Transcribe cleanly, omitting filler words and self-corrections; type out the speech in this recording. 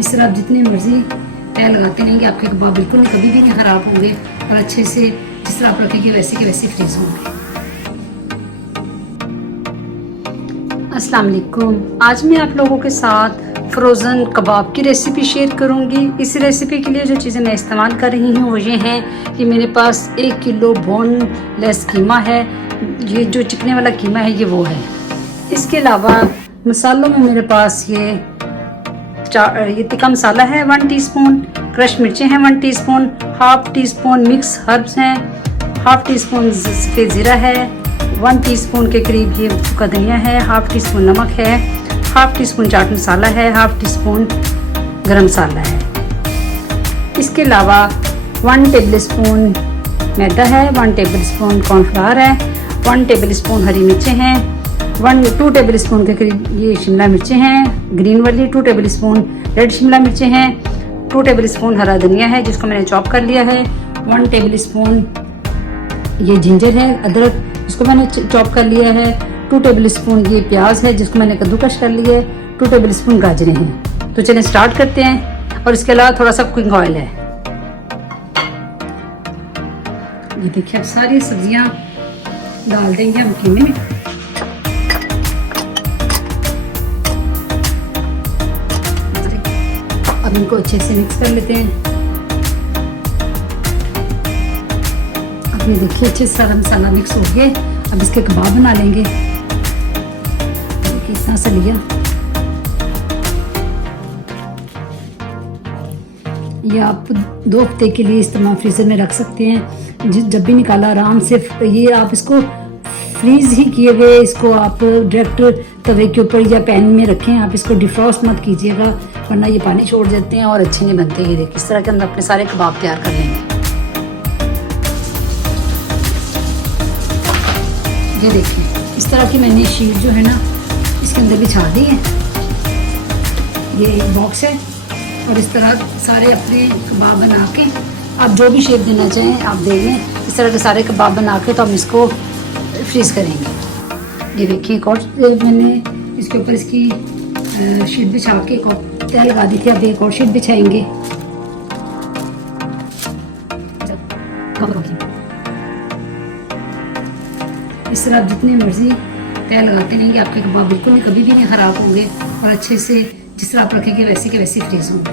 इस तरह आप जितनी मर्जी तय लगाते रहेंगे, आपके कबाब बिल्कुल कभी भी नहीं ख़राब होंगे और अच्छे से जिस तरह आप रखेंगे वैसे के वैसे फ्रीज होंगे। अस्सलाम वालेकुम। आज मैं आप लोगों के साथ फ्रोज़न कबाब की रेसिपी शेयर करूंगी। इस रेसिपी के लिए जो चीज़ें मैं इस्तेमाल कर रही हूँ वो ये हैं कि मेरे पास 1 किलो बोनलेस कीमा है। ये जो चिकने वाला कीमा है ये वो है। इसके अलावा मसालों में मेरे पास ये तिक्का मसाला है 1 टीस्पून, क्रश मिर्चें हैं 1 teaspoon, half tea spoon mix herbs हैं, हाफ टी स्पून सफ़ेद ज़ीरा है, 1 टीस्पून के करीब ये सूखा धनिया है, हाफ टी स्पून नमक है, half tea spoon chaat masala है, हाफ टी स्पून गरम मसाला है। इसके अलावा 1 टेबल स्पून मैदा है, 1 टेबल स्पून कॉर्नफ्लावर है, 1 टेबल स्पून हरी मिर्चें हैं, 2 टेबल स्पून के करीब ये शिमला मिर्चें हैं ग्रीन वाली, 2 टेबल स्पून रेड शिमला मिर्चें हैं, 2 टेबल स्पून हरा धनिया है जिसको मैंने चॉप कर लिया है, 1 टेबल स्पून ये जिंजर है अदरक जिसको मैंने चॉप कर लिया है, 2 टेबल स्पून ये प्याज है जिसको मैंने कद्दूकश कर लिया है, 2 टेबल स्पून गाजरें हैं। तो चलिए स्टार्ट करते हैं। और इसके अलावा थोड़ा सा कुकिंग ऑयल है। ये देखिए अब सारी सब्जियां डाल देंगे हम कीमे में। अब इनको अच्छे से मिक्स कर लेते हैं। अब ये देखिए अच्छे से सारा मसाला मिक्स हो गया। अब इसके कबाब बना लेंगे। इस तरह से लिया, ये आप 2 हफ्ते के लिए इस तरह फ्रीजर में रख सकते हैं। जब भी निकाला आराम से ये आप इसको फ्रीज ही किए हुए इसको आप डायरेक्ट तवे के ऊपर या पैन में रखें। आप इसको डिफ्रॉस्ट मत कीजिएगा वरना ये पानी छोड़ देते हैं और अच्छे नहीं बनते। ये देखिए इस तरह के अंदर अपने सारे कबाब तैयार कर लेंगे। ये देखिए इस तरह की मैंने शीट जो है ना इसके अंदर बिछा दी है। ये एक बॉक्स है और इस तरह सारे अपने कबाब बना के आप जो भी शेप देना चाहें आप दे दें। इस तरह के सारे कबाब बना के तो हम इसको फ्रीज करेंगे। ये देखिए एक और मैंने इसके ऊपर इसकी शीट बिछा के एक और तय लगा दी थी। अब एक और शीट बिछाएंगे। इस तरह आप जितनी मर्जी तय लगाते रहेंगे, आपके कबाब बिल्कुल कभी भी नहीं ख़राब होंगे और अच्छे से जिस तरह आप रखेंगे वैसे के वैसे फ्रीज होंगे।